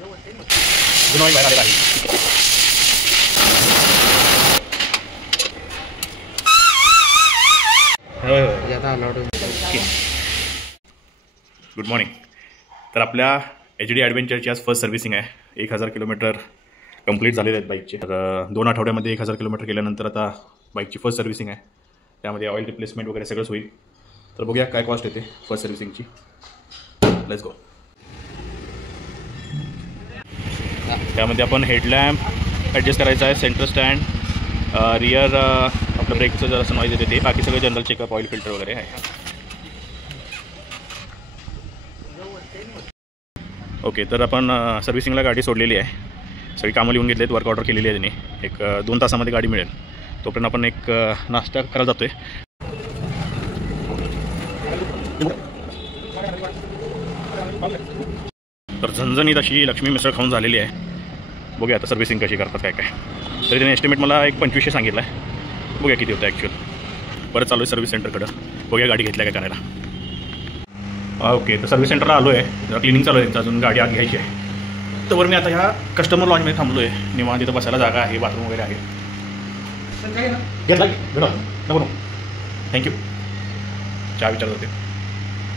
जुनॉइल बाहेर आलेला आहे. Good morning. तर आपल्या HD ॲडव्हेंचरची आज फर्स्ट सर्व्हिसिंग आहे. 1000 किलोमीटर कंप्लीट झालेले आहेत बाईकचे. तर 2 आठवड्यामध्ये 1000 किलोमीटर केल्यानंतर आता बाईकची फर्स्ट सर्व्हिसिंग आहे. त्यामध्ये ऑइल रिप्लेसमेंट वगैरे सगळंच होईल. तर बघूया काय कॉस्ट येते फर्स्ट सर्व्हिसिंगची. Let's go. त्यामध्ये आपण हेडलॅम्प ॲडजस्ट करायचा आहे, सेंटर स्टँड, रिअर आपलं ब्रेकचं जर असं नॉईज येते ते, बाकी सगळं जनरल चेकअप, ऑइल फिल्टर वगैरे आहे. ओके, तर आपण सर्व्हिसिंगला गाडी सोडलेली आहे. सगळी कामं लिहून घेतली आहेत, वर्क ऑर्डर केलेली आहे त्यांनी. एक 2 तासामध्ये गाडी मिळेल. तोपर्यंत आपण एक नाश्ता करायला जातो आहे. तर झणझणीत अशी लक्ष्मी मिसळ खाऊन झालेली आहे. बघूया आता सर्व्हिसिंग कशी करतात काय काय. तरी त्याने एस्टिमेट मला एक 2500 सांगितलं आहे. बघूया किती होतं ॲक्च्युअल. परत चालू आहे सर्व्हिस सेंटरकडं. बघूया गाडी घेतल्या काय करायला. ओके, तर सर्व्हिस सेंटरला आलो आहे. जरा क्लिनिंग चालू आहे त्यांचं, अजून गाडी आत घ्यायची आहे. तर मी आता ह्या कस्टमर लॉन्जमध्ये थांबलो आहे. निवांत तिथं बसायला जागा आहे, बाथरूम वगैरे आहे. घेतला नको थँक्यू. चहा विचारत होते.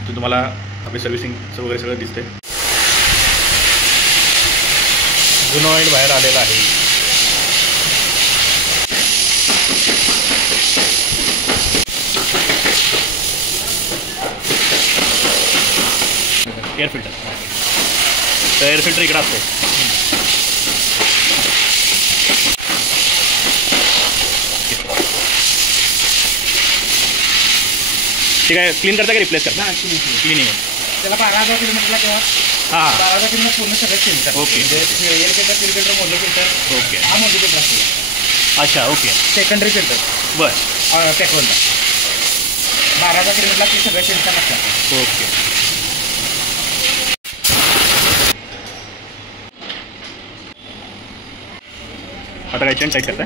तर तुम्हाला आपली सर्व्हिसिंगचं वगैरे सगळं दिसते. जुनॉइल बाहेर आलेला आहे. Air filter. तर एअर फिल्टर इकडं असते. ठीक आहे. क्लीन करता का रिप्लेस करता? क्लिनिंग त्याला 12,000 किलोमीटरला किंवा 12,000 किलोमीटर पूर्ण सगळं filter. Okay. Air filter, seal filter, मोडल फिल्टर. ओके. हा मोडल फिल्टर असतो. अच्छा. ओके. Secondary filter. बरं. पेट्रोलचा 12,000 किलोमीटरला ते सगळं फिल्टर लागतात. ओके. आता काय चेन टाईट करताय?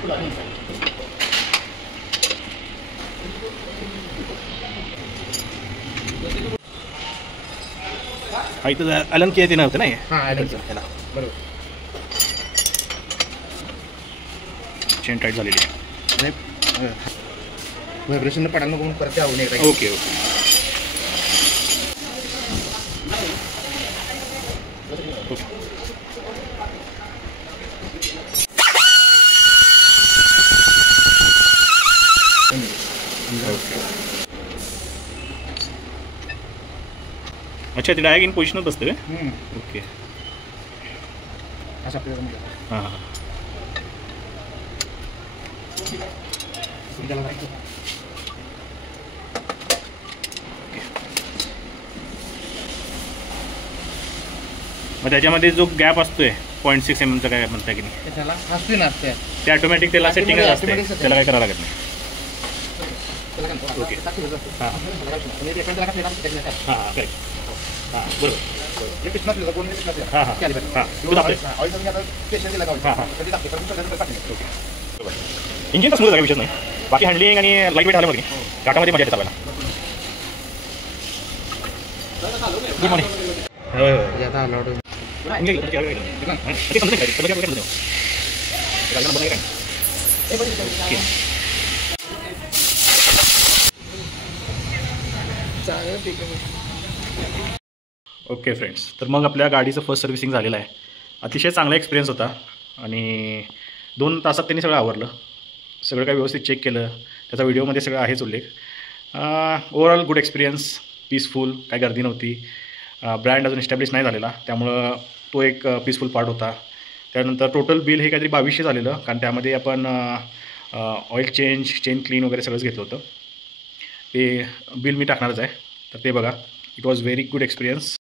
हा, इथं अलन की येते नव्हतं नाही. हां, ह्याला बरोबर. चेन टाईट झालेली आहे. व्हायब्रेशन पडायला नको म्हणून परत आवून एकदा. Okay okay. अच्छा, ते डायरेक्ट इन पोझिशनच बसतं काय? ओके. असं आपल्याला हां हां. मग त्याच्यामध्ये जो गॅप असतोय 0.6 mm काय म्हणताय की नाही? त्याला असते ना, ते ऑटोमॅटिक त्याला सेटिंग असते, त्याला काय करावं लागत नाही. ओके. हां हां करेक्ट. हां बरोबर. हां हां इंजिन तर स्मूथ आहे, विषय नाही. बाकी हँडलिंग आणि लाईट वेट आलं बघ. टाटामध्ये मजा येते चालवायला. Good morning. ओके फ्रेंड्स, तर मग आपल्या गाडीचं फर्स्ट सर्व्हिसिंग झालेलं आहे. अतिशय चांगला एक्सपिरियन्स होता आणि 2 तासात त्यांनी सगळं आवरलं. सगळं काही व्यवस्थित चेक केलं. त्याचा व्हिडिओमध्ये सगळं आहेच उल्लेख. ओव्हरऑल गुड एक्सपिरियन्स, पीसफुल, काय गर्दी नव्हती. ब्रँड अजून इस्टॅब्लिश नाही झालेला, त्यामुळं तो एक पीसफुल पार्ट होता. त्यानंतर टोटल बिल हे काहीतरी 2200 झालेलं, कारण त्यामध्ये आपण ऑइल चेंज, चेन क्लीन वगैरे सगळंच घेतलं होतं. ते बिल मी टाकणारच आहे, तर ते बघा. It was very good experience.